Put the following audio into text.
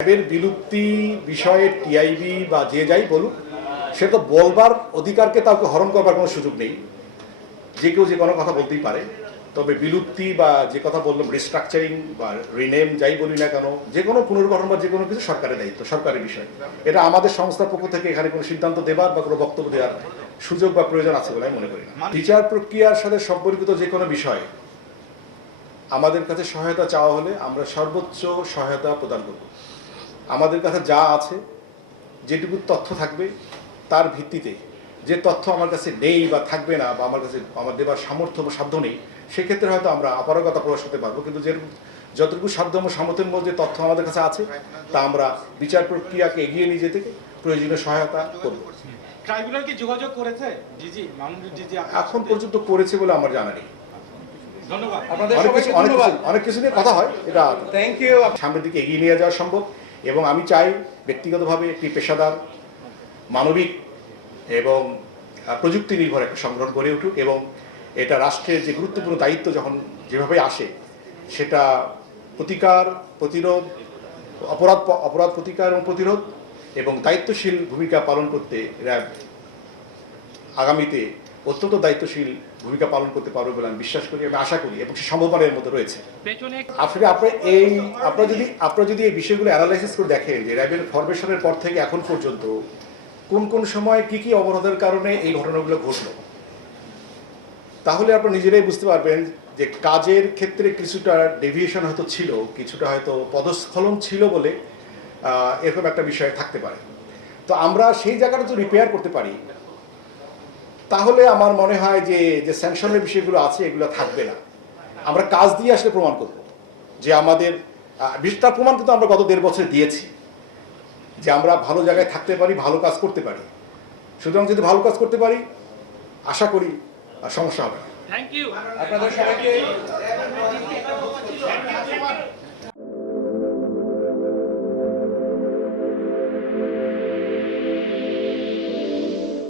র্যাবের বিলুপ্তি বিষয়ে টিআইবি বা যে যাই বলুক, সে তো বলবার অধিকারকে তাকে হরণ করবার কোনো সুযোগ নেই। যে কেউ যে কোনো কথা বলতেই পারে। তবে বিলুপ্তি বা যে কথা বললাম রিস্ট্রাকচারিং বা রিনেম যাই বলি না কেন, যে কোনো পুনর্গঠন বা যে কোনো কিছু সরকারের দায়িত্ব, সরকারের বিষয়। এটা আমাদের সংস্থার পক্ষ থেকে এখানে কোনো সিদ্ধান্ত দেবার বা কোনো বক্তব্য দেওয়ার সুযোগ বা প্রয়োজন আছে বলে আমি মনে করি না। বিচার প্রক্রিয়ার সাথে সম্পর্কিত যে কোনো বিষয়ে আমাদের কাছে সহায়তা চাওয়া হলে আমরা সর্বোচ্চ সহায়তা প্রদান করব। আমাদের কাছে যা আছে, যেটুকু তথ্য থাকবে তার ভিত্তিতে, যে তথ্য আমার কাছে নেই বা থাকবে না বা আমার কাছে আমার দেবার সামর্থ্য বা সাধ্য নেই, সেক্ষেত্রে হয়তো আমরা অপারগতা প্রকাশ করতে পারবো। কিন্তু যতটুকু সাধ্য এবং সামর্থ্যের মধ্যে তথ্য আমাদের কাছে আছে, তা আমরা বিচার প্রক্রিয়াকে এগিয়ে নিয়ে যেতে প্রয়োজনীয় সহায়তা করব। ট্রাইব্যুনাল কি যোগাযোগ করেছে জিজি মামুনুর জিজি? এখন পর্যন্ত করেছে বলে আমার জানা নেই। ধন্যবাদ। অনেক কিছু নিয়ে কথা হয়, এটা থ্যাংক ইউ। সামনের দিকে এগিয়ে নিয়ে যাওয়া সম্ভব। এবং আমি চাই ব্যক্তিগতভাবে একটি পেশাদার, মানবিক এবং প্রযুক্তি নির্ভর একটা সংগঠন গড়ে উঠুক, এবং এটা রাষ্ট্রের যে গুরুত্বপূর্ণ দায়িত্ব যখন যেভাবে আসে, সেটা প্রতিকার, প্রতিরোধ, অপরাধ প্রতিকার এবং প্রতিরোধ এবং দায়িত্বশীল ভূমিকা পালন করতে র্যাব আগামীতে অত্যন্ত দায়িত্বশীল ভূমিকা পালন করতে পারবে বলে আমি বিশ্বাস করি, আমি আশা করি, এবং সে সম্ভাবনার মধ্যে রয়েছে। আসলে আপনারা যদি এই বিষয়গুলো অ্যানালাইসিস করে দেখেন যে র্যাবের ফরমেশনের পর থেকে এখন পর্যন্ত কোন কোন সময় কি কি অবরোধের কারণে এই ঘটনাগুলো ঘটলো, তাহলে আপনারা নিজেরাই বুঝতে পারবেন যে কাজের ক্ষেত্রে কিছুটা ডেভিয়েশন হয়তো ছিল, কিছুটা হয়তো পদস্খলন ছিল বলে এরকম একটা বিষয় থাকতে পারে। তো আমরা সেই জায়গাটা যদি রিপেয়ার করতে পারি, তাহলে আমার মনে হয় যে স্যাংশনের বিষয়গুলো আছে এগুলো থাকবে না। আমরা কাজ দিয়ে আসলে প্রমাণ করব যে আমাদের তার প্রমাণ কিন্তু আমরা গত 1.5 বছরে দিয়েছি যে আমরা ভালো জায়গায় থাকতে পারি, ভালো কাজ করতে পারি। সুতরাং যদি ভালো কাজ করতে পারি, আশা করি সমস্যা হবে না। থ্যাংক ইউ আপনাদের সবাইকে